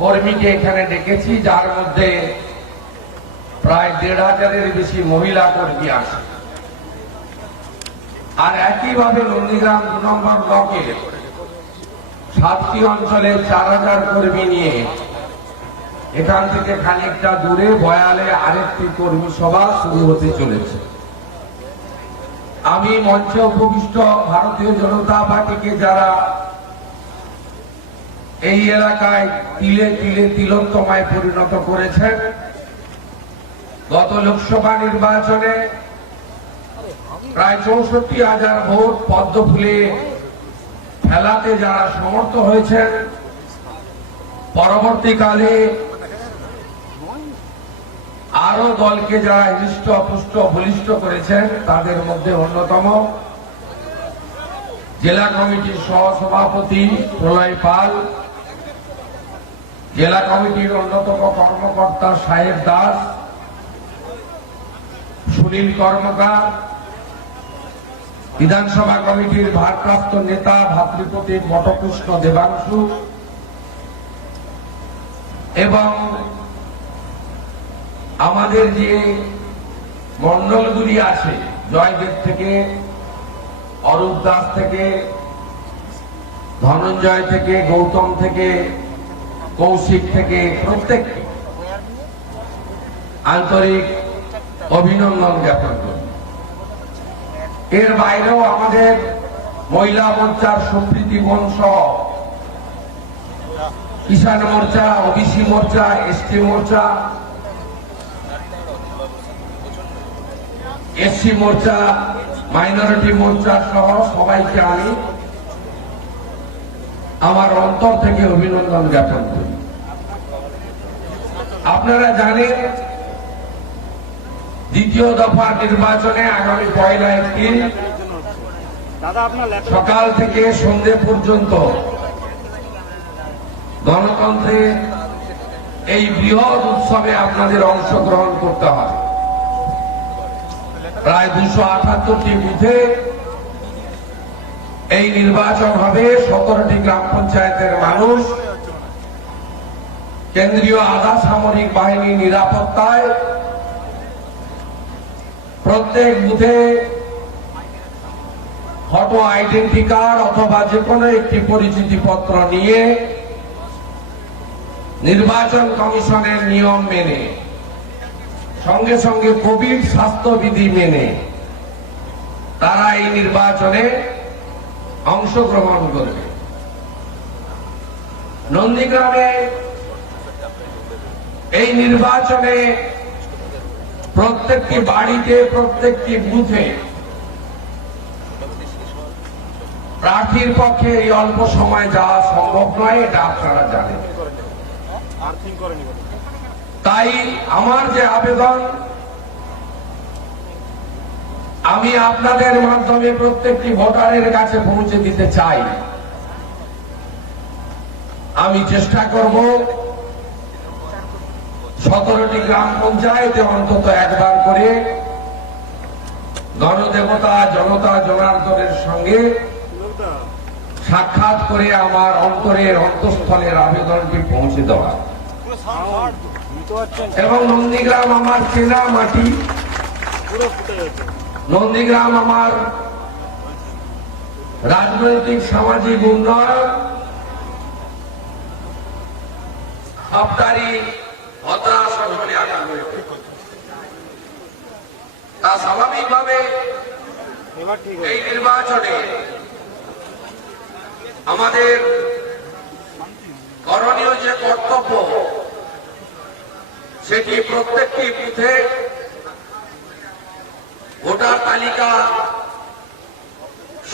কর্মীকে এখানে ডেকেছি, যার মধ্যে প্রায় ১,৫০০-এর বেশি মহিলা কর্মী আছে। আর একইভাবে নন্দীগ্রাম ২ নম্বর ব্লকে ৭টি অঞ্চলে ৪,০০০ কর্মী নিয়ে এখান থেকে খানিকটা দূরে বয়ালে আরেকটি কর্মী সভা শুরু হতে চলেছে। আমি মঞ্চে উপবিষ্ট ভারতীয় জনতা পার্টিকে যারা এই এলাকায় তিলে তিলে তিলোত্তমায় পরিণত করেছেন, গত লোকসভা নির্বাচনে প্রায় ৬৪,০০০ ভোট পদ্ম ফুলে ফেলাতে যারা সমর্থ হয়েছেন, পরবর্তীকালে আরো দলকে যারা হৃষ্টপুষ্ট বলিষ্ঠ করেছেন, তাদের মধ্যে অন্যতম জেলা কমিটির সহসভাপতি প্রলয় পাল, জেলা কমিটির অন্যতম কর্মকর্তা সাহেব দাস, সুনীল কর্মকার, বিধানসভা কমিটির ভারপ্রাপ্ত নেতা ভাতৃপ্রতীক বটকৃষ্ণ দেবাংশু এবং আমাদের যে মন্ডলগুলি আছে, জয়দেব থেকে, অরূপ দাস থেকে, ধনঞ্জয় থেকে, গৌতম থেকে, কৌশিক থেকে, প্রত্যেককে আন্তরিক অভিনন্দন জ্ঞাপন করি। এর বাইরেও আমাদের মহিলা মোর্চার সম্প্রীতি বংশ, কিষাণ মোর্চা, ওবিসি মোর্চা, এসটি মোর্চা, এসসি মোর্চা, মাইনরিটি মোর্চা সহ সবাইকে আমি আমার অন্তর থেকে অভিনন্দন জ্ঞাপন করি। আপনারা জানেন, দ্বিতীয় দফা নির্বাচনে আগামী ১ এপ্রিল সকাল থেকে সন্ধ্যে পর্যন্ত গণতন্ত্রের এই বৃহৎ উৎসবে আপনাদের অংশগ্রহণ করতে হবে। প্রায় ২৭৮টি বুথে এই নির্বাচন হবে। ১৭টি গ্রাম পঞ্চায়েতের মানুষ কেন্দ্রীয় আধা সামরিক বাহিনী নিরাপত্তায় প্রত্যেক বুথে ফটো আইডেন্টি কার্ড অথবা যে কোনো একটি পরিচিতি পত্র নিয়ে নির্বাচন কমিশনের নিয়ম মেনে, সঙ্গে সঙ্গে কোভিড স্বাস্থ্যবিধি মেনে তারা এই নির্বাচনে অংশগ্রহণ করবে। নন্দীগ্রামে এই নির্বাচনে প্রত্যেকটি বাড়িতে, প্রত্যেকটি বুথে প্রার্থীর পক্ষে এই অল্প সময় যাওয়া সম্ভব নয়, এটা আপনারা জানেন। তাই আমার যে আবেদন, আমি আপনাদের মাধ্যমে প্রত্যেকটি ভোটারের কাছে পৌঁছে দিতে চাই। আমি চেষ্টা করব ১৭টি গ্রাম পঞ্চায়েতে অন্তত একবার করে গণদেবতা জনতা জনার্দনের সঙ্গে সাক্ষাৎ করে আমার অন্তরের অন্তঃস্থলের আবেদনটি পৌঁছে দেওয়া। এবং নন্দীগ্রাম আমার চেনা মাটি, নন্দীগ্রাম আমার রাজনৈতিক সামাজিক উন্নয়ন, আবদারি ভদ্রাসনে আগামী তা স্বাভাবিকভাবে এই নির্বাচনে আমাদের করণীয় যে কর্তব্য, সেটি প্রত্যেকটি বুথে ভোটার তালিকা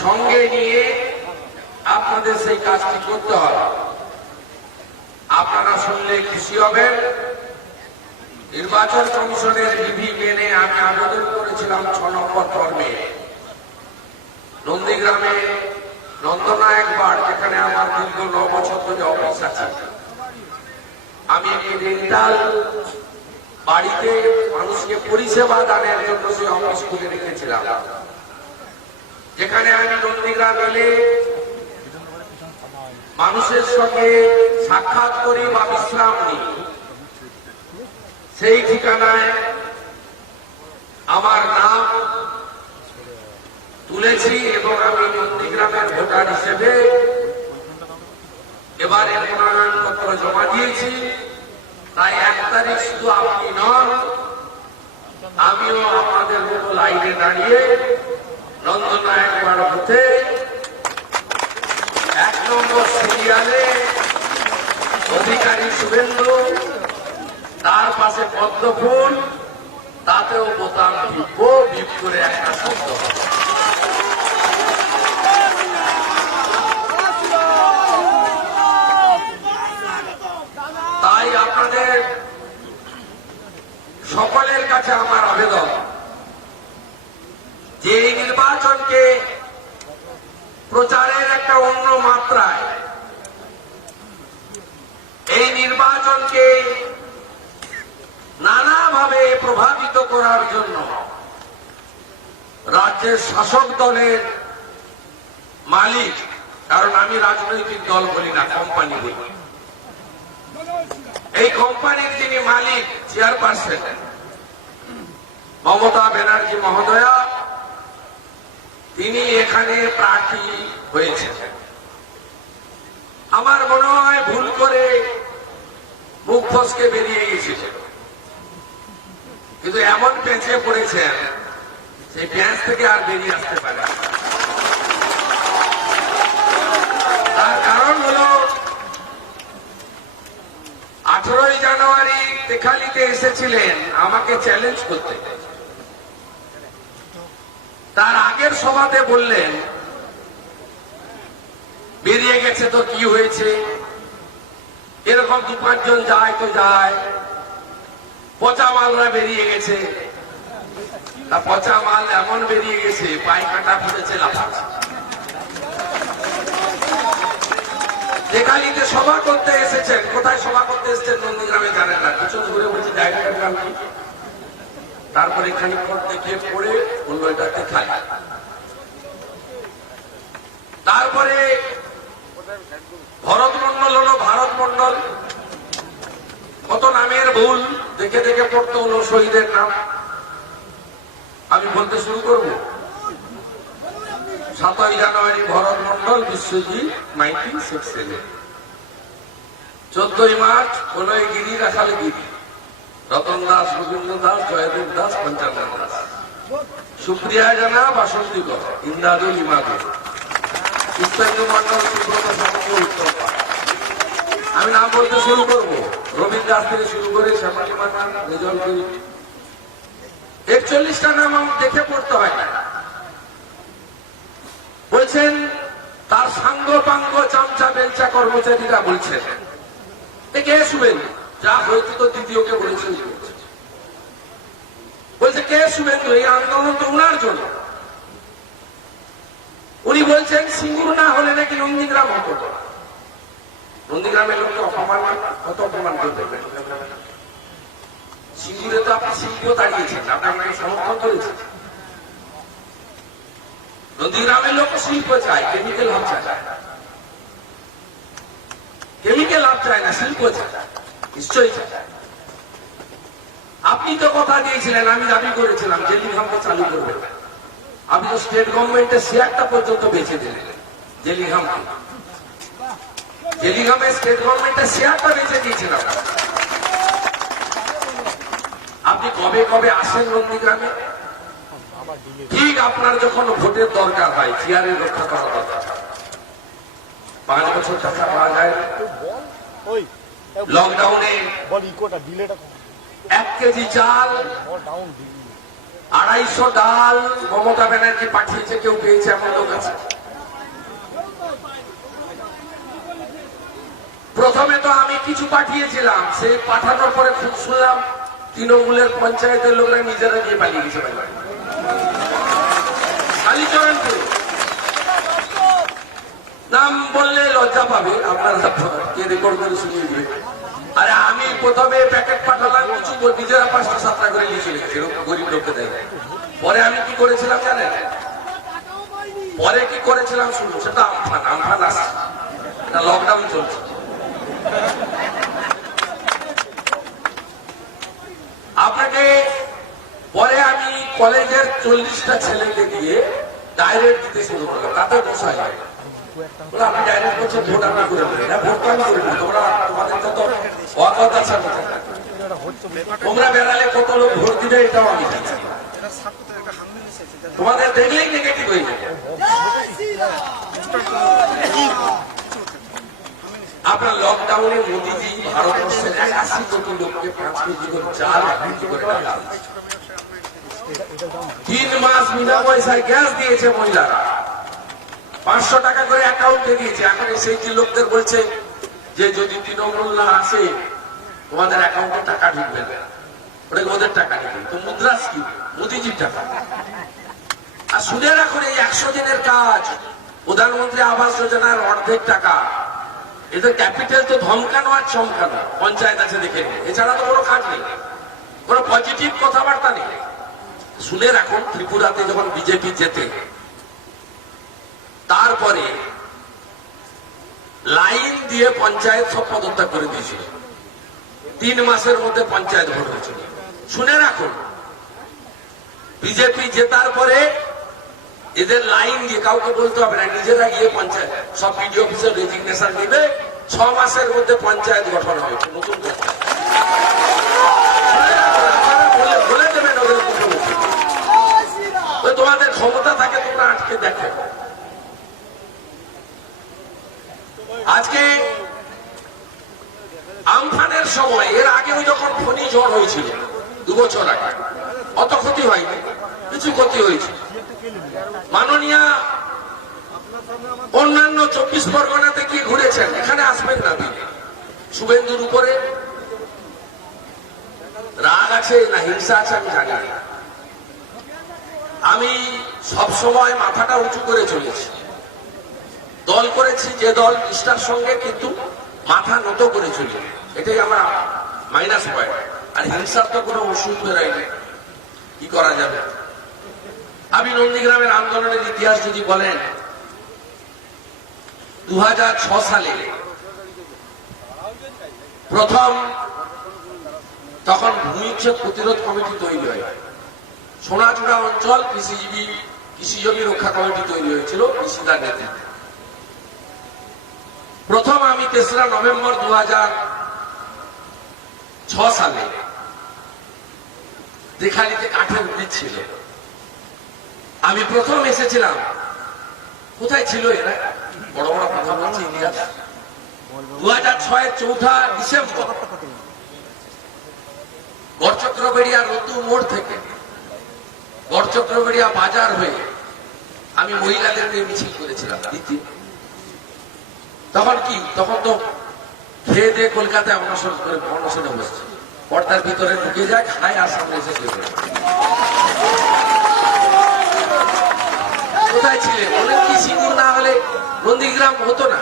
সঙ্গে নিয়ে আপনাদের সেই কাজটি করতে হবে। আপনারা শুনলে খুশি হবেন। নির্বাচন কমিশনের বিধি মেনে আমি আবেদন করেছিলাম ৬ নম্বর ফর্মে নন্দীগ্রামে নন্দনায়ক বাড়, যেখানে আমার দীর্ঘ ৯ বছর ধরে অফিস আছে, আমি একটি রেন্টাল বাড়িতে মানুষকে পরিষেবা দানের জন্য সেই অফিস খুলে রেখেছিলাম, যেখানে আমি নন্দীগ্রাম এলে মানুষের সঙ্গে সাক্ষাৎ করি বা বিশ্রাম নিই, সেই ঠিকানায় আমার নাম তুলেছি এবং আমি নন্দীগ্রামের ভোটার হিসেবে এবারে মনোনয়নপত্র জমা দিয়েছি। তাই 1 তারিখ শুধু আপনি নন, আমিও আপনাদের মতো লাইনে দাঁড়িয়ে নন্দনায়ক পাড় হতে 1 নম্বর সিরিয়ালে অধিকারী শুভেন্দু, তার পাশে পদ্মফুল, তাতেও বোতাম টিপবো, বিপ করে একটা শব্দ হবে। তাই আপনাদের সকলের কাছে আমার আবেদন যে এই নির্বাচনকে প্রচারের একটা অন্য মাত্রায়, এই নির্বাচনকে নানাভাবে প্রভাবিত করার জন্য রাজ্যের শাসক দলের মালিক, কারণ আমি রাজনৈতিক দল বলি না, কোম্পানি বলি, এই কোম্পানির যিনি মালিক, চেয়ারপারসন মমতা ব্যানার্জি মহোদয়া, তিনি এখানে প্রার্থী হয়েছেন। আমার মনে হয় ভুল করে মুখ ফসকে বেরিয়ে গেছিল, কিন্তু এমন পেঁচে পড়েছেন সেই পেঁচ থেকে আর বেরিয়ে আসতে পারে। তার কারণ হল 18ই জানুয়ারি তেখালিতে এসেছিলেন আমাকে চ্যালেঞ্জ করতে। তার আগের সভাতে বললেন বেরিয়ে গেছে তো কি হয়েছে, এরকম 2-5 জন যায় তো যায়, পচা মালরা বেরিয়ে গেছে। তা পচা মাল এমন বেরিয়ে গেছে পায়ে কাটা ফুটেছে লাফাচ্ছে। তেখালিতে সভা করতে এসেছেন, কোথায় সভা করতে এসেছেন নন্দীগ্রামে জানেন না, পিছন ঘুরে বলছে জায়গাটার নাম কি, তারপরে খানিকক্ষণ দেখে পড়ে বললো এটা তেখালি। তারপরে ভরত মন্ডল হলো ভারত মন্ডল, কত নামের ভুল দেখে দেখে পড়তে হলো শহীদের নাম। আমি বলতে শুরু করব, 7ই জানুয়ারি ভরত মন্ডল, বিশ্বজিৎ মাইতি, 14ই মার্চ কলয়গিরি, রাখালগিরি, রতন দাস, গোবিন্দ দাস, জয়দেব দাস, পঞ্চানন দাস, সুপ্রিয়া জানা, বাসন্তী কর, ইন্দাদুল, ইমাদুল, উত্তরেন্দু মন্ডল, সুব্রত সমিতি, উত্তর পাড়া। আমি নাম বলতে শুরু করবো, রবীন্দ্র দাস থেকে শুরু করে শ্যামালী মান্না, নিজল করি, 41টা নাম আমার দেখে পড়তে হয় না। বলছেন তার সাঙ্গ পাঙ্গ চামচা বেলচা কর্মচারীরা বলছেন কে শুভেন্দু, যা হয়তো তো দ্বিতীয়কে বলেছেন, বলছে কে শুভেন্দু, এই আন্দোলন তো উনার জন্য। উনি বলছেন সিঙ্গুর না হলে নাকি নন্দীগ্রাম হতো। নন্দীগ্রামের লোককে অপমান, কত অপমান করতে, সিঙ্গুরে তো আপনি শিল্পীও দাঁড়িয়েছেন, আপনি আমাকে সমর্থন করেছেন। নন্দীগ্রামের লোক শিল্প চায়, কেমিক্যাল লাভ চায়, কেমিক্যাল লাভ চায় না, শিল্প চায়, নিশ্চয়ই চায়। আপনি তো কথা দিয়েছিলেন, আমি দাবি করেছিলাম জেলিঘামকে চালু করবেন। আপনি তো স্টেট গভর্নমেন্টের শেয়ারটা পর্যন্ত বেঁচে দিলেন জেলিঘামকে। জেলিঘামের স্টেট গভর্নমেন্টের শেয়ারটা বেঁচে দিয়েছিলাম। আপনি কবে কবে আসেন নন্দীগ্রামে? ঠিক আপনার যখন ভোটের দরকার হয়, চেয়ারের রক্ষা করা দরকার, 5 বছর টাকা পাওয়া যায়। লকডাউনে 1 কেজি চাল, 250 ডাল মমতা ব্যানার্জি পাঠিয়েছে, কেউ পেয়েছে এমন লোক আছে? প্রথমে তো আমি কিছু পাঠিয়েছিলাম, সে পাঠানোর পরে খুব শুনলাম তৃণমূলের পঞ্চায়েতের লোকরা নিজেরা গিয়ে পালিয়ে গেছে। নাম বললে লজ্জা পাবে, আপনারা কে রেকর্ড করে শুনিয়ে দিবে। আরে আমি প্রথমে প্যাকেট পাঠালাম, কিছু নিজেরা 5টা-7টা করে নিয়ে চলে গেছে, গরিব লোককে দেয়। পরে আমি কি করেছিলাম জানেন? পরে কি করেছিলাম শুনুন, সেটা আমফান আসছে। এটা লকডাউন চলছে। আপনাকে পরে আমি কলেজের 40টা ছেলেকে দিয়ে ডাইরেক্ট দিতে শুরু করলাম, তাতে বসা হয়। আপনি ডাইরেক্ট করছেন, ভোট আমি করে দেবেন। ভোট আমি করে দেবো, তোমরা তোমাদের যত অজ্ঞতা আছে তোমরা বেড়ালে কত লোক ভোট দিবে এটাও আমি জানি। তোমাদের দেখলেই নেগেটিভ হয়ে যাবে। আপনার লকডাউনে মোদীজি ভারতবর্ষের 81 কোটি লোককে 5 কেজি করে চাল, 1 কেজি করে ডাল, 3 মাস বিনা পয়সায় গ্যাস দিয়েছে মহিলারা, 500 টাকা করে অ্যাকাউন্টে দিয়েছে। এখন সেই যে লোকদের বলছে যে যদি তৃণমূল না আসে তোমাদের অ্যাকাউন্টে টাকা ঢুকবে না, ওটা ওদের টাকা ঢুকবে। তো মুদ্রাস্ফীতি মোদীজির টাকা। আর শুনে রাখুন, এই 100 দিনের কাজ, প্রধানমন্ত্রী আবাস যোজনার অর্ধেক টাকা, এদের ক্যাপিটাল তো ধমকানো আর চমকানো। পঞ্চায়েত আছে দেখে নিন, এছাড়া তো কোনো কাজ নেই, কোনো পজিটিভ কথাবার্তা নেই। শুনে রাখুন, ত্রিপুরাতে যখন বিজেপি জেতে, তারপরে লাইন দিয়ে পঞ্চায়েত সব পদত্যাগ করে দিয়েছিল। 3 মাসের মধ্যে পঞ্চায়েত ভোট হয়েছিল। শুনে রাখুন, বিজেপি জেতার পরে এদের লাইন দিয়ে, কাউকে বলতে হবে না, নিজেরা গিয়ে পঞ্চায়েত সব বিডিও অফিসের রেজিগনেশন দিবে, 6 মাসের মধ্যে পঞ্চায়েত গঠন হবে। নতুন বলে দেবেন ওদের মুখোমুখি, তোমাদের ক্ষমতা থাকে তোমরা আটকে দেখো। আজকে আমফানের সময়, এর আগেও যখন ফণী ঝড় হয়েছিল 2 বছর আগে, অত ক্ষতি হয়নি, কিছু ক্ষতি হয়েছে। মাননীয়া অন্যান্য 24 পরগনাতে কি ঘুরেছেন, এখানে আসবেন না। শুভেন্দুর উপরে রাগ আছে না হিংসা আছে আমি জানি না। আমি সবসময় মাথাটা উঁচু করে চলেছি, দল করেছি যে দল নিষ্ঠার সঙ্গে, কিন্তু মাথা নত করে চলি, এটাই আমার মাইনাস পয়েন্ট। আর হিংসার তো কোনো ওষুধ বেরোয়নি, কি করা যাবে। আমি নন্দীগ্রামের আন্দোলনের ইতিহাস যদি বলেন, 2006 সালে প্রথম তখন ভূমিচ্ছেদ প্রতিরোধ কমিটি তৈরি হয়। সোনাচূড়া অঞ্চল কৃষিজমি রক্ষা কমিটি তৈরি হয়েছিল কৃষিদার নেতৃত্বে। প্রথম আমি 3রা নভেম্বর 2006 সালে দেখালিতে কাঠের ব্রিজ ছিল, আমি প্রথম এসেছিলাম। কোথায় ছিল এরা? বড় বড় কথা বলছে ইতিহাস। 2006 4 ডিসেম্বর গড়চক্রবেড়িয়া রতু মোড় থেকে গড়চক্রবেড়িয়া বাজার হয়ে আমি মহিলাদের নিয়ে মিছিল করেছিলাম। তখন কি, তখন তো খেয়ে দিয়ে কলকাতায় অনশনে বসছে, পর্দার ভিতরে ঢুকে যায়, খায় আর সামনে এসে দেবে। কোথায় ছিলেন? বলেন কি সিঙ্গুর না হলে নন্দীগ্রাম হতো না।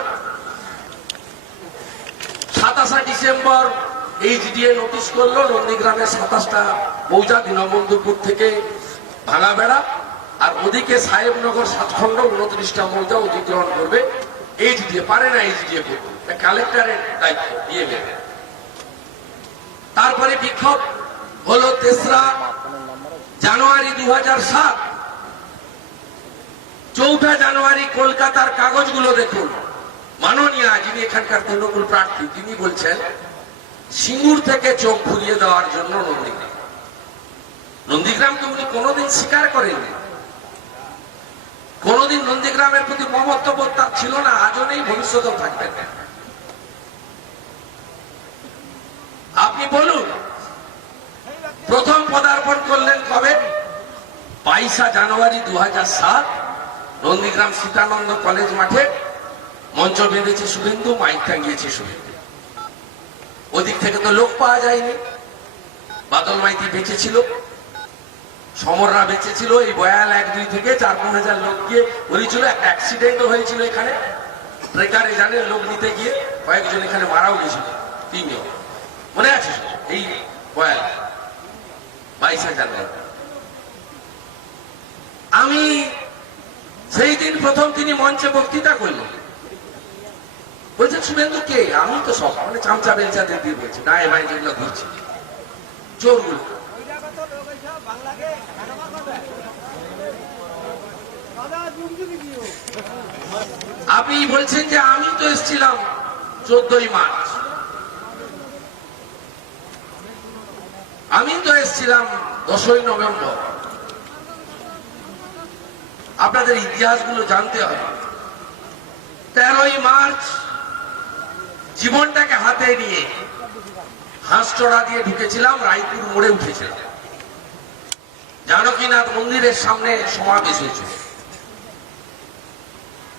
27 ডিসেম্বর এইচডিএ নোটিশ করলো, নন্দীগ্রামের 27টা মৌজা দীনবন্ধুপুর থেকে ভাঙা বেড়া, আর ওদিকে সাহেবনগর 7 খণ্ড 29টা মৌজা অধিগ্রহণ করবে। এইচডিএ পারে না, এইচডিএ করবে, কালেক্টরের দায়িত্ব দিয়ে নেবে। তারপরে বিক্ষোভ হলো 3রা জানুয়ারি 2007। 4 জানুয়ারি কলকাতার কাগজগুলো দেখুন, মাননীয়া যিনি এখানকার তৃণমূল প্রার্থী, তিনি বলছেন সিঙ্গুর থেকে চোখ ঘুরিয়ে দেওয়ার জন্য নন্দীগ্রামকে উনি কোনোদিন স্বীকার করেননি। কোনোদিন নন্দীগ্রামের প্রতি মমত্ববোধ তার ছিল না, আজও নেই, ভবিষ্যতেও থাকবে না। আপনি বলুন, প্রথম পদার্পণ করলেন কবে? 22 জানুয়ারি 2007 নন্দীগ্রাম সীতানন্দ কলেজ মাঠে মঞ্চ বেঁধেছে শুভেন্দু, মাইক টাঙিয়েছে শুভেন্দু। ওদিক থেকে তো লোক পাওয়া যায়নি। বাদল মাইতি বেঁচেছিল, সমররা বেঁচেছিল, এই বয়াল 1-2 থেকে 4-5 হাজার লোক গিয়ে বলেছিল। একটা অ্যাক্সিডেন্টও হয়েছিল এখানে, ট্রেকারে জানের লোক নিতে গিয়ে কয়েকজন এখানে মারাও গেছিল, 3 জন মনে আছে। এই বয়াল 22 জানুয়ারি। আমি সেই দিন প্রথম তিনি মঞ্চে বক্তৃতা করলেন, বলছে শুভেন্দু কে? আমি তো সব মানে চামচা বেলচাদের দিয়ে বলছি না এবার যেগুলো ঘুরছি চোরগুলো। আপনি বলছেন যে আমি তো এসেছিলাম 14ই মার্চ, আমি তো এসেছিলাম 10ই নভেম্বর। আপনাদের ইতিহাসগুলো জানতে হবে। 13ই মার্চ জীবনটাকে হাতে নিয়ে হাঁসচড়া দিয়ে ঢুকেছিলাম, রায়পুর মোড়ে উঠেছিলাম, জানকীনাথ মন্দিরের সামনে সমাবেশ হয়েছে।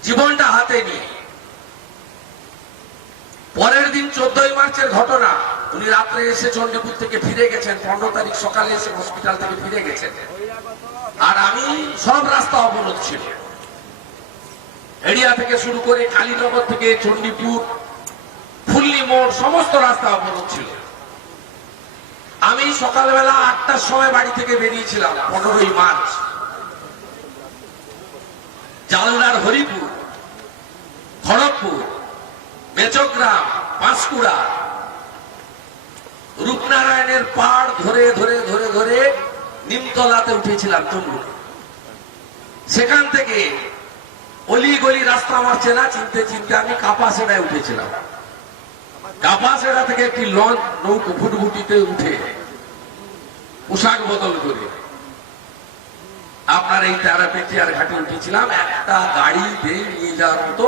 জীবনটা হাতে নিয়ে পরের দিন 14ই মার্চের ঘটনা, উনি রাত্রে এসে চণ্ডীপুর থেকে ফিরে গেছেন, 15 তারিখ সকালে এসে হসপিটাল থেকে ফিরে গেছেন, আর আমি সব রাস্তা অবরোধ ছিল। এরিয়া থেকে শুরু করে কালীনগর থেকে চণ্ডীপুর, ফুল্লি মোড়, সমস্ত রাস্তা অবরোধ ছিল। আমি সকালবেলা 8টার সময় বাড়ি থেকে বেরিয়েছিলাম 15ই মার্চ। জালদার হরিপুর, খড়গপুর, মেচগ্রাম, পাঁশকুড়া, রূপনারায়ণের পাড় ধরে ধরে ধরে ধরে নিমতলাতে উঠেছিলাম তমলুকে। সেখান থেকে অলি গলি রাস্তা আমার চেনা, চিনতে চিনতে আমি কাপাসেড়ায় উঠেছিলাম। কাপাসেড়া থেকে একটি লঞ্চ নৌকো ফুটফুটিতে উঠে পোশাক বদল করে আপনার এই তারাপীঠিয়ার ঘাটে উঠেছিলাম। একটা গাড়ি দিয়ে নিয়ে যাওয়ার মতো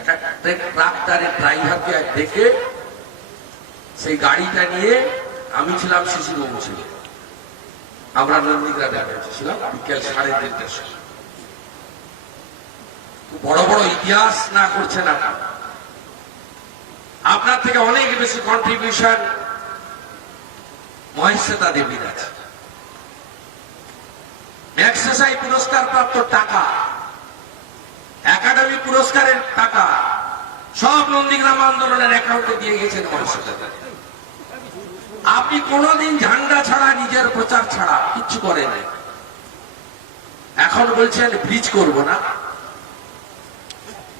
একটা ট্রাক্টরের ড্রাইভারকে দেখে সেই গাড়িটা নিয়ে আমি ছিলাম, শিশিরবাবু ছিল, আমরা নন্দীগ্রামে পৌঁছেছিলাম বিকেল 3:30টার সময়। বড় বড় ইতিহাস না করছেন আপনার থেকে অনেক বেশি কন্ট্রিবিউশন মহেশ্বেতা দেবীর আছে। ম্যাগসেসাই পুরস্কার প্রাপ্ত টাকা, একাডেমি পুরস্কারের টাকা সব নন্দীগ্রাম আন্দোলনের অ্যাকাউন্টে দিয়ে গেছেন মহেশ্বেতা দেবী। আপনি কোনদিন ঝান্ডা ছাড়া, নিজের প্রচার ছাড়া কিচ্ছু করেন। এখন বলছেন ব্রিজ করব না।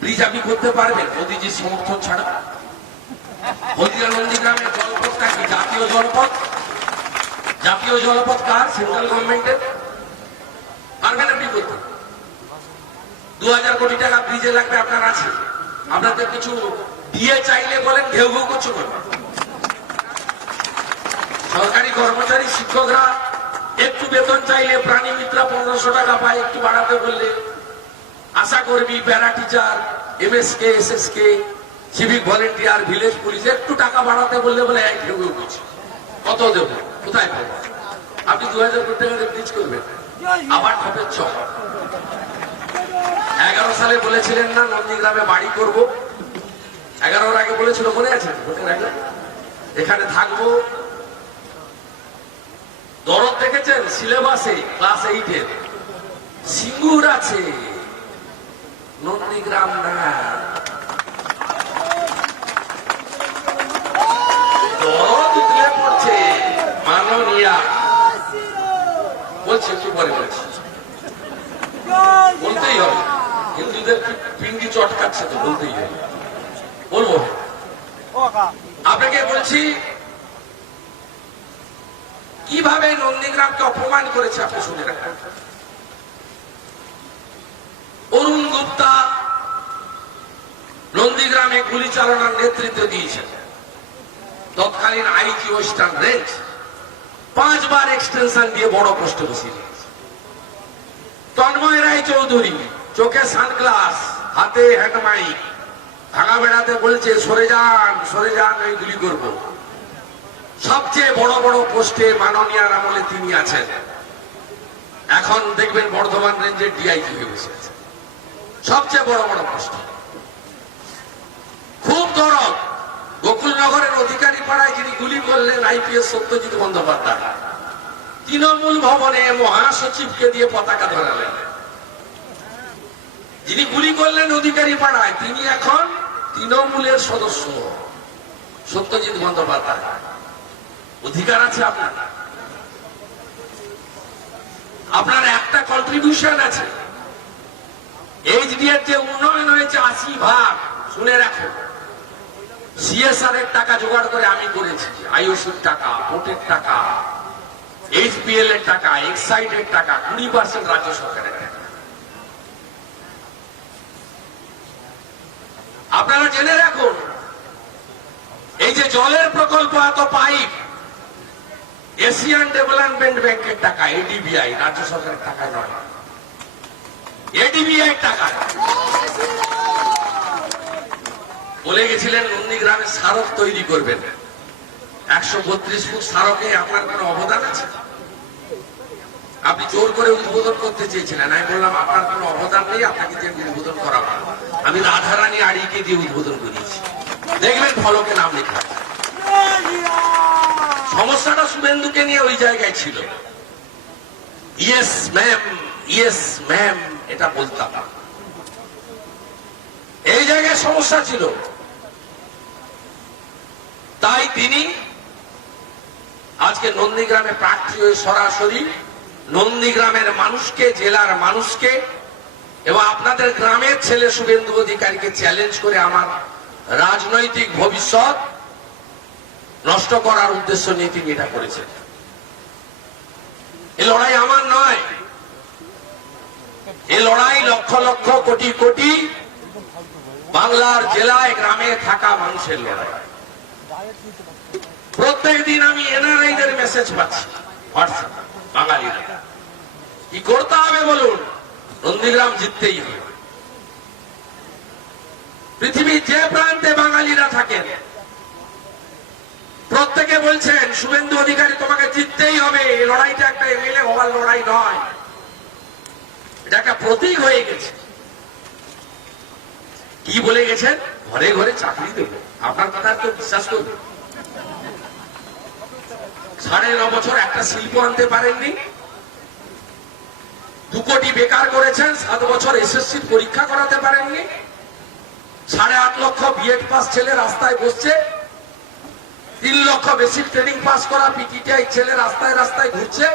ব্রিজ আপনি করতে পারবেন মোদীজির সমর্থন ছাড়া? হলদিয়া নন্দীগ্রামের জলপথটা কি জাতীয় জলপথ? জাতীয় জলপথ কার? সেন্ট্রাল গভর্নমেন্টের। পারবেন আপনি করতে? 2000 কোটি টাকা ব্রিজে লাগবে, আপনার আছে। আপনাদের কিছু দিয়ে চাইলে বলেন ঘেউ ঘেউ করছো কেন? সরকারি কর্মচারী শিক্ষকরা একটু বেতন চাইলে প্রাণী মিত্রা 1500 টাকা পায়, একটু বাড়াতে বললে আশা কর্মী, para teacher, MSK, SSK, civic volunteer, village police একটু টাকা বাড়াতে বললে বলে এক ঘেউ ঘেউ করছে। কত দেবো, কোথায় পাবো? আপনি 2000 কোটি টাকা দিয়ে ব্রিজ করবেন, আবার ঠপের চক। 11 সালে বলেছিলেন না নন্দীগ্রামে বাড়ি করব? 11-র আগে বলেছিল, মনে আছে? এখানে থাকবো। দরদ দেখেছেন সিলেবাসে ক্লাস 8-এর? সিঙ্গুর আছে, নন্দীগ্রাম না। দরদ উঠলে পড়ছে মাননীয়া। বলছি একটু পরে বলছি, বলতেই হবে। হিন্দুদের পিন্ডি চটকাচ্ছে তো বলতেই হবে, বলবো। আপনাকে বলছি কিভাবে নন্দীগ্রামকে অপমান করেছে আপনি শুনে রাখেন। অরুণ গুপ্তা নন্দীগ্রামে গুলি চালানোর নেতৃত্ব দিয়েছেন। তৎকালীন আইজি ওয়েস্টার্ন রেঞ্জ 5 বার এক্সটেনশন দিয়ে বড় পোস্টে বসিয়ে দিয়েছে। তন্ময় রায় চৌধুরী চোখে সানগ্লাস, হাতে হ্যান্ডমাইক, ভাঙা বেড়াতে বলছে সরে যান, সরে যান, আমি গুলি করব। সবচেয়ে বড় বড় পোস্টে মাননীয়ার আমলে তিনি আছেন। এখন দেখবেন বর্ধমান রেঞ্জের ডিআইজি হয়ে বসে আছে, সবচেয়ে বড় বড় পোস্টে। খুব দরদ গোকুলনগরের অধিকারী পাড়ায় যিনি গুলি করলেন আইপিএস সত্যজিৎ বন্দ্যোপাধ্যায়, তৃণমূল ভবনে মহাসচিবকে দিয়ে পতাকা ধরালেন। যিনি গুলি করলেন অধিকারী পাড়ায়, তিনি এখন তৃণমূলের সদস্য সত্যজিৎ বন্দ্যোপাধ্যায়। অধিকার আছে আপনার, আপনার একটা কন্ট্রিবিউশন আছে। এইচডিএর যে উন্নয়ন হয়েছে 80 ভাগ, শুনে রাখো, সিএসআর এর টাকা জোগাড় করে আমি করেছি, আইওসির টাকা, ভোটের টাকা, এইচপিএল এর টাকা, এক্সাইড এর টাকা, 20% রাজ্য সরকারের টাকা। আপনারা জেনে রাখুন, এই যে জলের প্রকল্প, এত পাইপ, এশিয়ান ডেভেলপমেন্ট ব্যাংকের টাকা, এডিবিআই, রাজ্য সরকারের টাকা নয়, এডিবিআই টাকা। বলে গেছিলেন নন্দীগ্রামে স্মারক তৈরি করবেন, 132 ফুট স্মারকে আপনার কোন অবদান আছে? আপনি জোর করে উদ্বোধন করতে চেয়েছিলেন, আমি বললাম আপনার কোন অবদান নেই, আপনাকে যে উদ্বোধন করাবো। আমি রাধারানী আড়িকে দিয়ে উদ্বোধন করিয়েছি, দেখবেন ফলকে নাম লেখা। সমস্যাটা শুভেন্দুকে নিয়ে ওই জায়গায় ছিল, ইয়েস ম্যাম, ইয়েস ম্যাম এটা বলতাম, এই জায়গায় সমস্যা ছিল। তাই তিনি আজকে নন্দীগ্রামে প্রার্থী হয়ে সরাসরি নন্দীগ্রামের মানুষকে, জেলার মানুষকে এবং আপনাদের গ্রামের ছেলে শুভেন্দু অধিকারীকে চ্যালেঞ্জ করে আমার রাজনৈতিক ভবিষ্যৎ নষ্ট করার উদ্দেশ্য নিয়ে তিনি এটা করেছেন। এই লড়াই আমার নয়, এই লড়াই লক্ষ লক্ষ কোটি কোটি বাংলার জেলায় গ্রামে থাকা মানুষের লড়াই। প্রত্যেক দিন আমি এনআরআইদের মেসেজ পাচ্ছি হোয়াটসঅ্যাপ, বাঙালিরা কি করতে হবে বলুন, নন্দীগ্রাম জিততেই হবে। পৃথিবীর যে প্রান্তে বাঙালিরা থাকেন প্রত্যেকে বলছেন শুভেন্দু অধিকারী তোমাকে জিততেই হবে, এই লড়াইটা একটা এমএলএ হওয়ার লড়াই নয়, এটা একটা প্রতীক হয়ে গেছে। কি বলে গেছেন, ঘরে ঘরে চাকরি দেব, আপনার কথা তো বিশ্বাস করবে। 9.5 বছর একটা শিল্প আনতে পারেননি, 2 কোটি বেকার করেছেন, 7 বছর এসএসসি পরীক্ষা করাতে পারেননি, 8.5 লক্ষ বিএড পাস ছেলে রাস্তায় বসছে, 3 লক্ষ বেসিক ট্রেনিং পাস করা পিটিটিআই ছেলে রাস্তায় রাস্তায় ঘুরছে,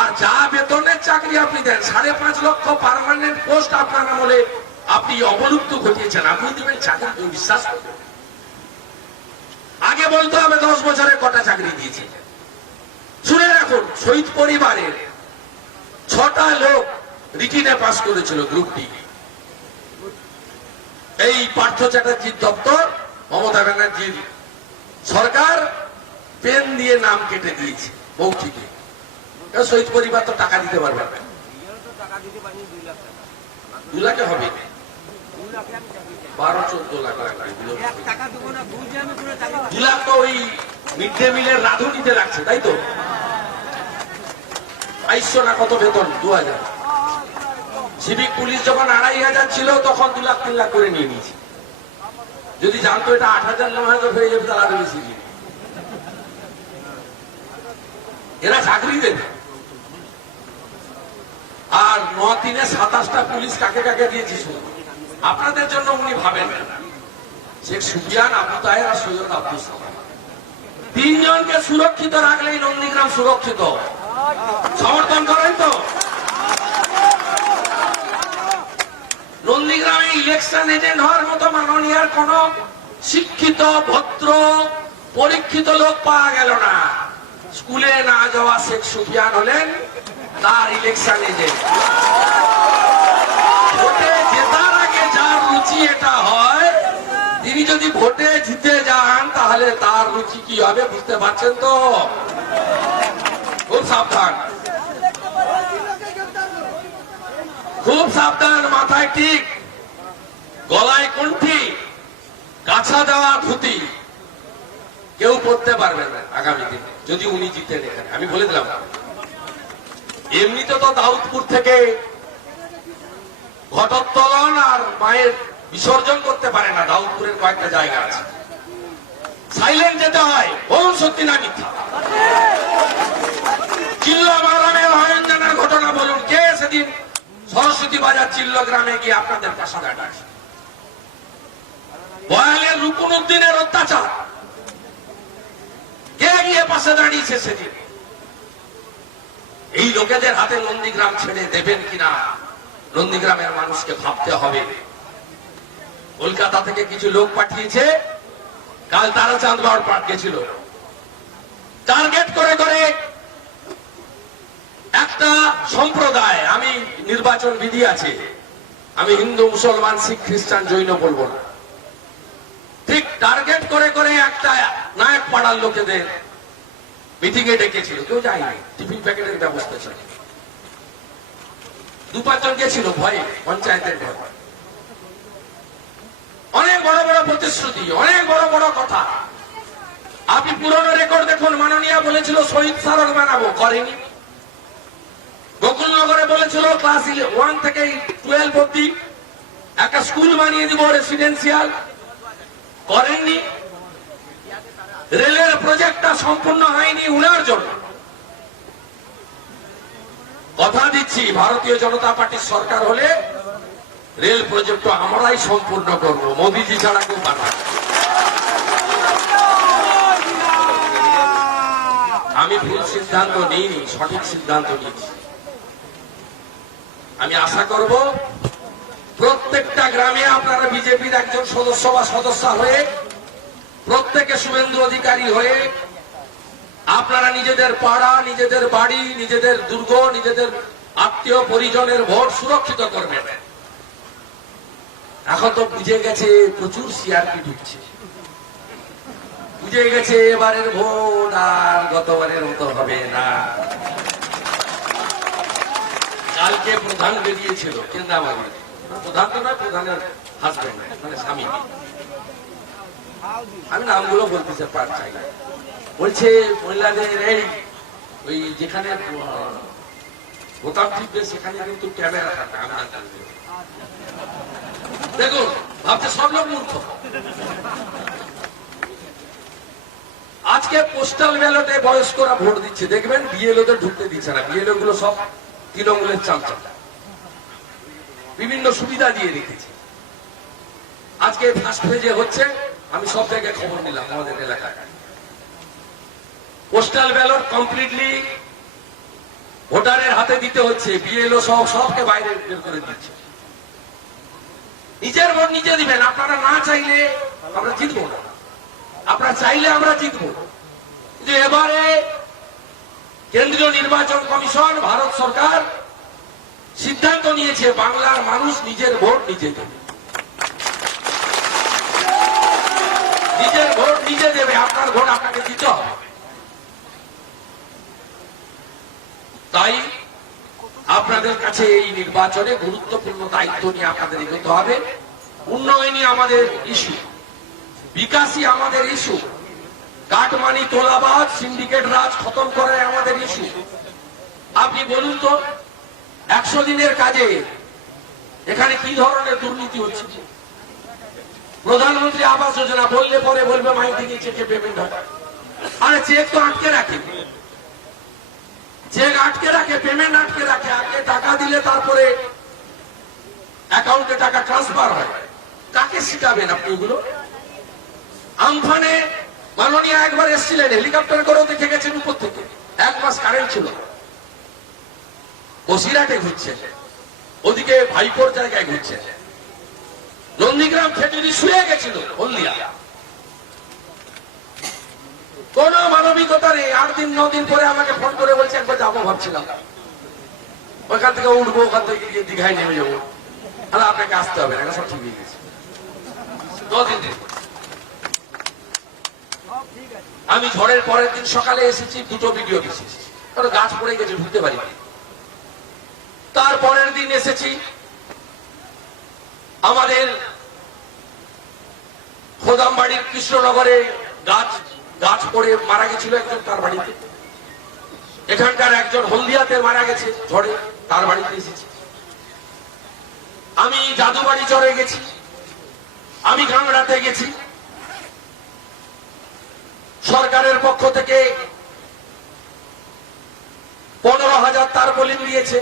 আর যা বেতনের চাকরি আপনি দেন, 5.5 লক্ষ পার্মানেন্ট পোস্ট আপনার আমলে আপনি অবলুপ্ত ঘটিয়েছেন। আপনি দিবেন চাকরি, কেউ বিশ্বাস করবে? আগে বলতে হবে 10 বছরে কটা চাকরি দিয়েছে। শুনে রাখুন, শহীদ পরিবারের 6টা লোক রিটিনে পাস করেছিল গ্রুপ ডি। এই পার্থ চ্যাটার্জির দপ্তর, মমতা ব্যানার্জির সরকার পেন দিয়ে নাম কেটে দিয়েছে মৌখিকে। শহীদ পরিবার তো টাকা দিতে পারবে না, 2 লাখে হবে, 12-14 লাখ লাগবে। 2 লাখ তো ওই মিড ডে মিলের রাঁধুনিতে রাখছে, তাই তো? 2200 না কত বেতন, 2000। সিভিক পুলিশ যখন 2500 ছিল তখন 2 লাখ 3 লাখ করে নিয়ে নিয়েছে। যদি জানতো এটা 8000-9000 হয়ে যাবে তাহলে আরো বেশি দিন। এরা চাকরি দেবে। আর 9-3-এ 27টা পুলিশ কাকে কাকে দিয়েছি শুধু আপনাদের জন্য উনি ভাবেন, শেখ সুফিয়ান, আবু তাহের আর সৈয়দ আব্দুল সালাম, 3 জনকে সুরক্ষিত রাখলেই নন্দীগ্রাম সুরক্ষিত। সমর্থন করেন তো? নন্দীগ্রামে ইলেকশন এজেন্ট হওয়ার মতো মাননীয়ার কোন শিক্ষিত, ভদ্র, পরীক্ষিত লোক পাওয়া গেল না। স্কুলে না যাওয়া শেখ সুফিয়ান হলেন তার ইলেকশন এজেন্ট। ভোটে জেতার আগে যার রুচি এটা হয়, তিনি যদি ভোটে জিতে যান তাহলে তার রুচি কি হবে বুঝতে পারছেন তো? খুব সাবধান, খুব সাবধান। মাথায় ঠিক, গলায় কণ্ঠি, কাছা দেওয়া ধুতি কেউ পড়তে পারবে না আগামী দিনে যদি উনি জিতে নেন। আমি বলে দিলাম, এমনিতে তো দাউদপুর থেকে ঘটোত্তোলন আর মায়ের বিসর্জন করতে পারে না, দাউদপুরের কয়েকটা জায়গা আছে, সাইলেন্ট যেতে হয়। বলুন সত্যি না মিথ্যা? চিল্ল গ্রামের হয়ঞ্জনের ঘটনা বলুন, কে সেদিন সরস্বতী বাজার চিল্ল গ্রামে গিয়ে আপনাদের পাশে দাঁড়ায়? বয়ালের রুকুন উদ্দিনের অত্যাচার, কে গিয়ে পাশে দাঁড়িয়েছে সেদিন? এই লোকেদের হাতে নন্দীগ্রাম ছেড়ে দেবেন কিনা নন্দীগ্রামের মানুষকে ভাবতে হবে। কলকাতা থেকে কিছু লোক পাঠিয়েছে, কাল তারাচাঁদ বাউর পাঠ গেছিল। টার্গেট করে করে একটা সম্প্রদায়, আমি নির্বাচন বিধি আছে, আমি হিন্দু মুসলমান শিখ খ্রিস্টান জৈন বলবো না, ঠিক টার্গেট করে করে একটা নায়ক পাড়ার লোকেদের মিটিং এ ডেকেছিল, কেউ যায়নি, টিফিন প্যাকেটের ব্যবস্থা ছিল, 2-5 জন গেছিল ভয়ে, পঞ্চায়েতের ভয়। অনেক বড় বড় প্রতিশ্রুতি, অনেক বড় বড় কথা। আপনি পুরনো রেকর্ড দেখুন, মাননীয় বলেছিল শহীদ স্মারক বানাবো, করেনি। গোকুলনগরে বলেছিল ক্লাস 1 থেকে 12 অব্দি একটা স্কুল বানিয়ে দিব রেসিডেন্সিয়াল, করেননি। রেলের প্রজেক্টটা সম্পূর্ণ হয়নি উনার জন্য। কথা দিচ্ছি, ভারতীয় জনতা পার্টির সরকার হলে রেল প্রজেক্ট আমরাই সম্পূর্ণ করব, মোদীজি ছাড়া কেউ পারবে না। আমি ভুল সিদ্ধান্ত নিইনি, সঠিক সিদ্ধান্ত নিয়েছি। আমি আশা করব প্রত্যেকটা গ্রামে আপনারা বিজেপির একজন সদস্য বা সদস্য হয়ে, প্রত্যেকে শুভেন্দু অধিকারী হয়ে আপনারা নিজেদের পাড়া, নিজেদের বাড়ি, নিজেদের দুর্গ, নিজেদের আত্মীয় পরিজনের ভোট সুরক্ষিত করবেন। এখন তো বুঝে গেছে প্রচুর সিআরপি ঢুকছে, বুঝে গেছে এবারের ভোট আর গতবারের মতো হবে না। কালকে প্রধান বেরিয়েছিল কেন্দ্রাবাড়ি, প্রধান তো নয়, প্রধানের হাজবেন্ড মানে স্বামী, আমি নামগুলো বলতেছে পার চাই না, বলছে মহিলাদের এই ওই যেখানে বোতাম টিপবে সেখানে কিন্তু ক্যামেরা থাকে। আমি দেখুন, ভাবছে সব লোক মূর্খ। আজকে পোস্টাল ব্যালটে বয়স্করা ভোট দিচ্ছে, দেখবেন বিএলওদের ঢুকতে দিচ্ছে না। বিএলও গুলো সব তৃণমূলের চামচা, বিভিন্ন সুবিধা দিয়ে রেখেছে। আজকে ফার্স্ট পেজে হচ্ছে, আমি সব জায়গায় খবর নিলাম আমাদের এলাকায়, পোস্টাল ব্যালট কমপ্লিটলি ভোটারের হাতে দিতে হচ্ছে, বিএলও সবকে বাইরে বের করে দিচ্ছে। নিজের ভোট নিজে দিবেন, আপনারা না চাইলে আমরা জিতবো না, আপনারা চাইলে আমরা জিতবো। কিন্তু এবারে কেন্দ্রীয় নির্বাচন কমিশন, ভারত সরকার সিদ্ধান্ত নিয়েছে বাংলার মানুষ নিজের ভোট নিজে দেবে, নিজের ভোট নিজে দেবে, আপনার ভোট আপনাকে দিতে হবে। তাই আপনাদের কাছে এই নির্বাচনে গুরুত্বপূর্ণ দায়িত্ব নিয়ে আপনাদের এগোতে হবে। উন্নয়নই আমাদের ইস্যু, বিকাশই আমাদের ইস্যু, কাটমানি তোলাবাজ সিন্ডিকেট রাজ খতম করে আমাদের ইস্যু। আপনি বলুন তো, 100 দিনের কাজে এখানে কি ধরনের দুর্নীতি হচ্ছে? প্রধানমন্ত্রী আবাস যোজনা বললে পরে বলবে মাই থেকে চেকে পেমেন্ট হয়। আরে চেক তো আটকে রাখে, চেক আটকে রাখে, পেমেন্ট আটকে রাখে। আগে টাকা দিলে তারপরে অ্যাকাউন্টে টাকা ট্রান্সফার হয়। কাকে শিখাবেন আপনি এগুলো? আমফানে মাননীয় একবার এসেছিলেন, হেলিকপ্টার করেও দেখে গেছেন উপর থেকে, 1 মাস কারেন্ট ছিল, বসিরহাটে ঘুরছে, ওদিকে ভাইপোর জায়গায় ঘুরছে, নন্দীগ্রাম খেজুরি শুয়ে গেছিল হলদিয়া। কোন মানবিকতা নেই। 8 দিন 9 দিন পরে আমাকে ফোন করে বলছে একবার যাবো ভাবছিলাম, ওখান থেকে উঠবো, ওখান থেকে গিয়ে দীঘায় নেমে যাবো। তাহলে আপনাকে আসতে হবে না, সব ঠিক হয়ে গেছে। 10 দিন আমি ঝড়ের পরের দিন সকালে এসেছি, 2টো ভিডিও এসেছি, কারণ গাছ পড়ে গেছে ঢুকতে পারিনি। তারপরের দিন এসেছি আমাদের খোদামবাড়ির কৃষ্ণনগরে, গাছ পড়ে মারা গেছিল একজন, তার বাড়িতে। এখানকার একজন হলদিয়াতে মারা গেছে ঝড়ে, তার বাড়িতে এসেছি। আমি জাদুবাড়ি চরে গেছি, আমি গাংড়াতে গেছি। সরকারের পক্ষ থেকে 15,000 তারপলিন দিয়েছে,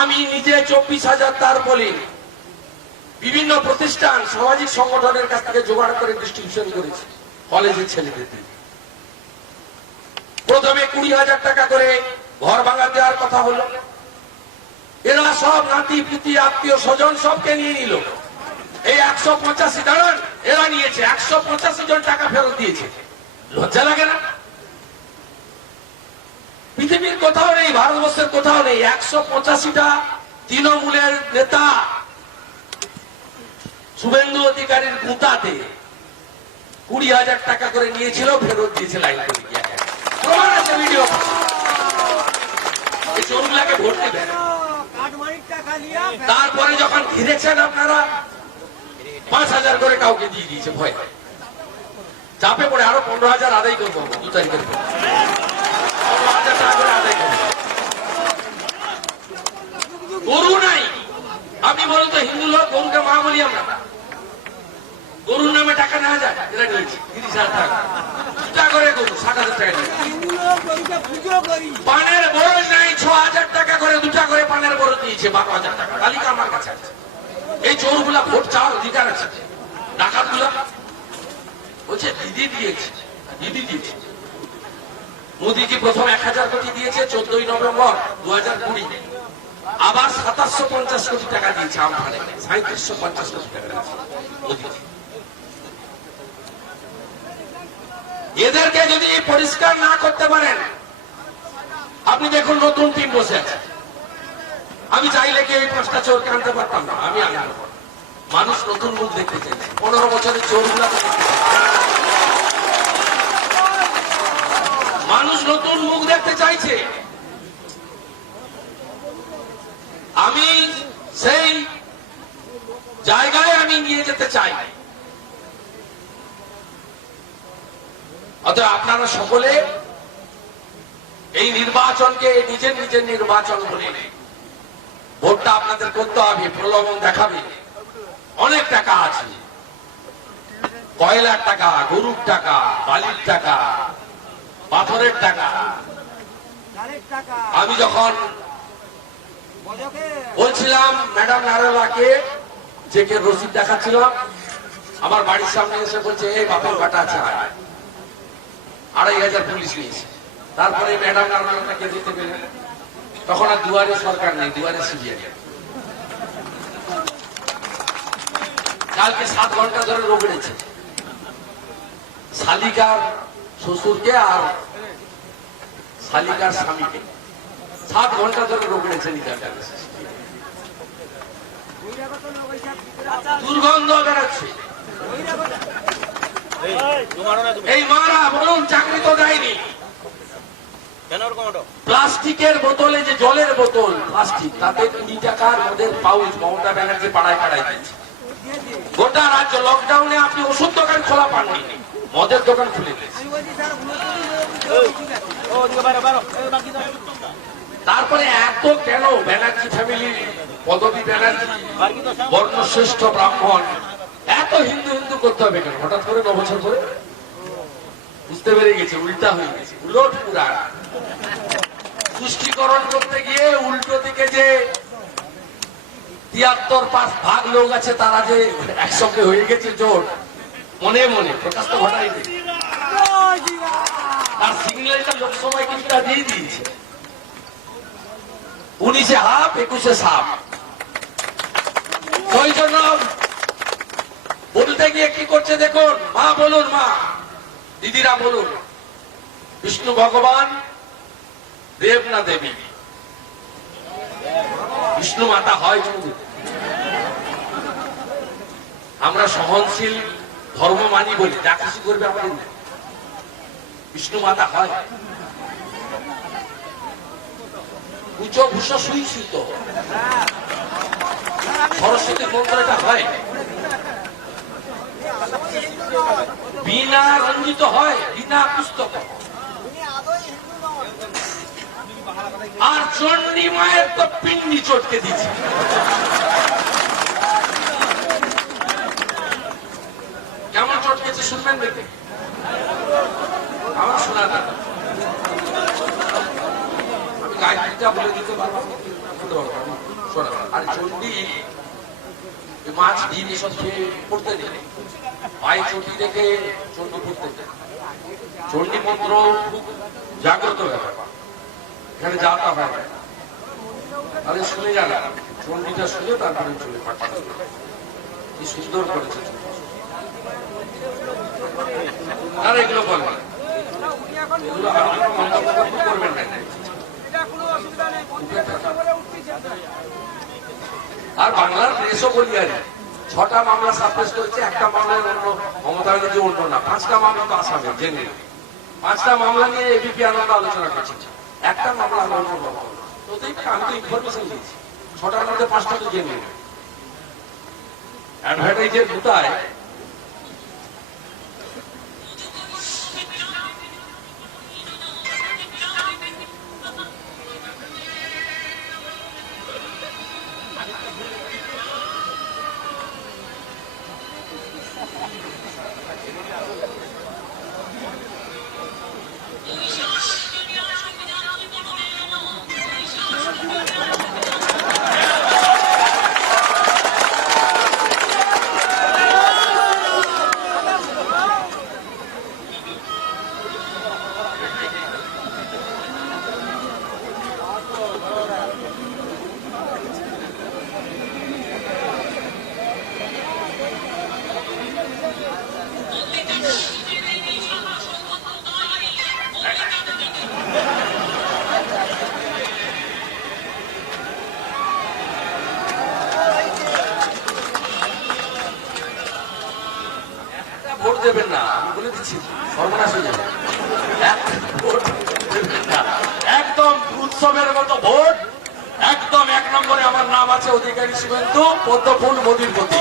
আমি নিজে 24,000 তারপলিন বিভিন্ন প্রতিষ্ঠান, সামাজিক সংগঠনের কাছ থেকে জোগাড় করে ডিস্ট্রিবিউশন করেছি কলেজের ছেলেদের। প্রথমে 20,000 টাকা করে ঘর ভাঙা দেওয়ার কথা হলো, এরা সব নাতি পুতি আত্মীয় স্বজন সবকে নিয়ে নিল। এই 185 দাঁড়ান, এরা নিয়েছে 185 জন টাকা ফেরত দিয়েছে। লজ্জা লাগে না? পৃথিবীর কোথাও নেই, ভারতবর্ষের কোথাও নেই 185টা তৃণমূলের নেতা শুভেন্দু অধিকারীর গুঁতাতে 20,000 টাকা করে নিয়েছিল, ফেরত দিয়েছে লাইন করে গিয়ে। প্রমাণ আছে, ভিডিও। এই চোরগুলাকে ভোট দেবেন। তারপরে যখন ঘিরেছেন আপনারা 5,000 করে কাউকে দিয়ে দিয়েছে ভয়। চাপে পড়ে আরো 15,000 আদায় করবো 2 তারিখের পর। 15,000 টাকা করে আদায় করবো। গরু নাই, আপনি বলুন তো, হিন্দু লোক গরুকে মা বলি আমরা। গরুর নামে টাকা নেওয়া যায়, এরা নিয়েছে 30,000 টাকা। 2টা করে গরু 60,000 টাকা নিয়েছে। পানের বরজ নাই, 6,000 টাকা করে 2টা করে পানের বরজ দিয়েছে, 12,000 টাকা। তালিকা আমার কাছে আছে। এই চোরগুলা ভোট চাওয়ার অধিকার আছে। ডাকাতগুলা বলছে দিদি দিয়েছে, দিদি দিয়েছে। মোদীজি প্রথম 1,000 কোটি দিয়েছে 14ই নভেম্বর 2020। আবার 2750 কোটি টাকা দিয়েছে আমফানে, 3750 কোটি টাকা দিয়েছে মোদীজি। এদেরকে যদি পরিষ্কার না করতে পারেন, আপনি দেখুন নতুন টিম বসে আছে। আমি চাইলে কি এই 5টা চোরকে আনতে পারতাম না? আমি আনতে পারতাম। মানুষ নতুন মুখ দেখতে চাইছে। 15 বছরের চোরগুলা মানুষ নতুন মুখ দেখতে চাইছে। আমি সেই জায়গায় আমি নিয়ে যেতে চাই। অতএব আপনারা সকলে এই নির্বাচনকে নিজের নিজের নির্বাচন বলে ভোটটা আপনাদের করতে হবে। প্রলোভন দেখাবে, অনেক টাকা আছে, কয়লার টাকা, গরুর টাকা, বালির টাকা, পাথরের টাকা। আমি যখন বলছিলাম ম্যাডাম নারেলাকে চেকে রসিদ দেখাচ্ছিলাম, আমার বাড়ির সামনে এসে বলছে এই বাপের বাটা আছে, 2,500 পুলিশ নিয়েছে। তারপরে ম্যাডাম নারেলাকে দিতে পেলেন। তখন আর দুয়ারে সরকার নেই, দুয়ারে সিবিআই। কালকে 7 ঘন্টা ধরে রোগড়েছে শালিকার শ্বশুরকে আর শালিকার স্বামীকে। 7 ঘন্টা ধরে রোগড়েছে লিডারটা। দুর্গন্ধ বেরোচ্ছে। এই মারা বলুন, চাকরি তো দেয়নি। প্লাস্টিকের বোতলে, যে জলের বোতল প্লাস্টিক, তাতে 20 টাকার মদের পাউচ মমতা ব্যানার্জি পাড়ায় পাড়ায় দিচ্ছে। গোটা রাজ্য লকডাউনে আপনি ওষুধ দোকান খোলা পাননি, মদের দোকান খুলে দিয়েছে। তারপরে এত কেন ব্যানার্জি ফ্যামিলি, পদবী ব্যানার্জি, বর্ণশ্রেষ্ঠ ব্রাহ্মণ, এত হিন্দু হিন্দু করতে হবে কেন? হঠাৎ করে 9 বছর পরে বুঝতে পেরে গেছে উল্টা হয়ে গেছে, উলট পুরাণ। তুষ্টিকরণ করতে গিয়ে উল্টো দিকে যে 73% লোক আছে, তারা যে একসঙ্গে হয়ে গেছে জোট, মনে মনে প্রকাশ তো ঘটাইনি। তার সিগন্যালটা লোকসভায় কিছুটা দিয়ে দিয়েছে। 19-এ হাফ, 21-এ সাপ। ওই জন্য বলতে গিয়ে কি করছে দেখুন। মা বলুন, মা দিদিরা বলুন, বিষ্ণু ভগবান দেব না দেবী? বিষ্ণু মাতা হয় যদি। আমরা সহনশীল ধর্ম মানি বলি, যা খুশি করবে আমাদের না। বিষ্ণু মাতা হয়? উঁচু ভূষ সুইসিত সরস্বতী মন্ত্রটা হয়? বিনা রঞ্জিত হয়? বিনা পুস্তক? আর চণ্ডী মায়ের তো পিন্ডি চটকে দিচ্ছে। কেমন চটকেছে শুনবেন দেখে? আমার শোনা না, আমি গায়ত্রীটা বলে দিতে পারবো। আর চণ্ডী মাছ ডিম এসব খেয়ে পড়তে দিলে পায়ে চটি রেখে চণ্ডী পড়তে দেয়। চণ্ডী মন্ত্র খুব জাগ্রত ব্যাপার, এখানে যাওয়া হয় না। তাহলে শুনে যান, চণ্ডীটা শুনে তারপরে চলে পাঠ। কি সুন্দর করেছে। আর এগুলো বলবেন, এগুলো আর কোনো মন্তব্য করবেন না। আর বাংলার প্রেসও বলি আর 6টা মামলা সাবমিট করেছে, একটা মামলায় অন্য মমতা ব্যানার্জি অন্য না, 5টা মামলা তো আসামে জেনে, 5টা মামলা নিয়ে এবিপি আনন্দ আলোচনা করছে, একটা মামলা অন্য ওতেই আমি তো ইনফরমেশন দিয়েছি, 6টার মধ্যে 5টা তো জেনে। অ্যাডভার্টাইজের দুটায় ভোট দেবেন না, আমি বলে দিচ্ছি সর্বনাশ হয়ে যাবে। একদম উৎসবের মতো ভোট, একদম 1 নম্বরে আমার নাম আছে অধিকারী শুভেন্দু, পদ্মফুল মোদীর প্রতি।